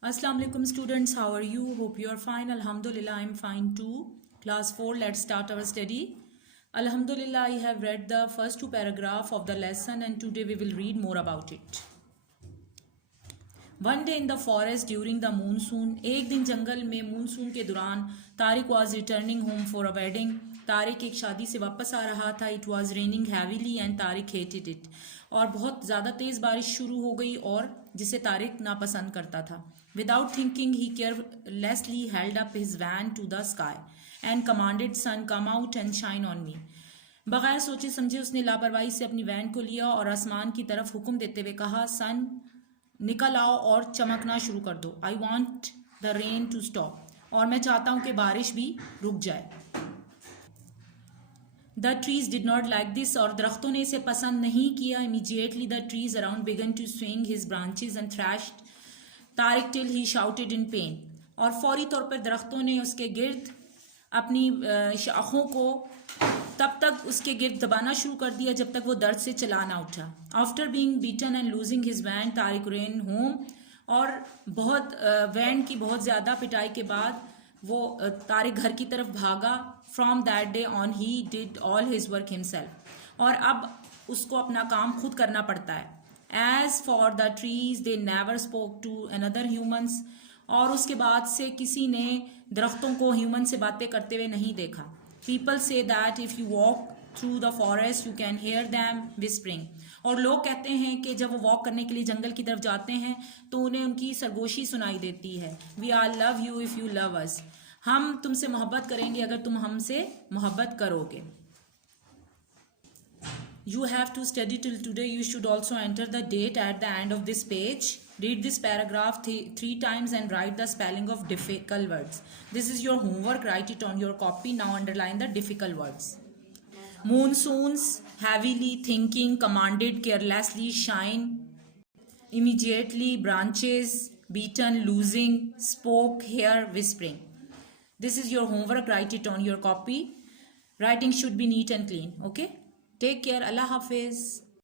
Assalamu alaikum students, how are you? Hope you are fine. Alhamdulillah, I am fine too. Class 4, let's start our study. Alhamdulillah, I have read the first two paragraphs of the lesson and today we will read more about it. One day in the forest during the monsoon, एक दिन जंगल में monsoon के दौरान Tariq was returning home for a wedding. Tariq एक शादी से वापस आ रहा था. It was raining heavily and Tariq hated it. और बहुत ज़्यादा तेज़ बारिश शुरू हो गई और जिसे तारिक नापसंद करता था. Without thinking, he carelessly held up his van to the sky and commanded, "Sun, come out and shine on me." बगैर सोचे समझे उसने लापरवाही से अपनी वैन को लिया और आसमान की तरफ हुक्म देते हुए कहा, "सन, निकल आओ और चमकना शुरू कर दो। I want the rain to stop, और मैं चाहता हूँ कि बारिश भी रुक जाए." The trees did not like this, और दरख्तों ने इसे पसंद नहीं किया. Immediately the trees around began to swing his branches and thrashed Tariq till he shouted in pain, और फौरी तौर पर दरख्तों ने उसके गिर्द अपनी शाखों को तब तक उसके गिर्द दबाना शुरू कर दिया जब तक वो दर्द से चला ना उठा. After being beaten and losing his van, Tariq ran home, और बहुत वैन की बहुत ज़्यादा पिटाई के बाद वो तारिक घर की तरफ भागा. From that day on he did all his work himself, और अब उसको अपना काम खुद करना पड़ता है. As for the trees they never spoke to another humans, और उसके बाद से किसी ने दरख्तों को ह्यूमन से बातें करते हुए नहीं देखा. People say that if you walk through the forest you can hear them whispering, और लोग कहते हैं कि जब वो वॉक करने के लिए जंगल की तरफ जाते हैं तो उन्हें उनकी सरगोशी सुनाई देती है. We all love you if you love us, हम तुमसे मोहब्बत करेंगे अगर तुम हमसे मोहब्बत करोगे. You have to study till today. You should also enter the date at the end of this page. Read this paragraph three times and write the spelling of difficult words. This is your homework. Write it on your copy. Now underline the difficult words. Monsoons, heavily thinking, commanded, carelessly, shine, immediately, branches, beaten, losing, spoke, hear, whispering. This is your homework. Write it on your copy. Writing should be neat and clean. Okay? Take care. Allah Hafiz.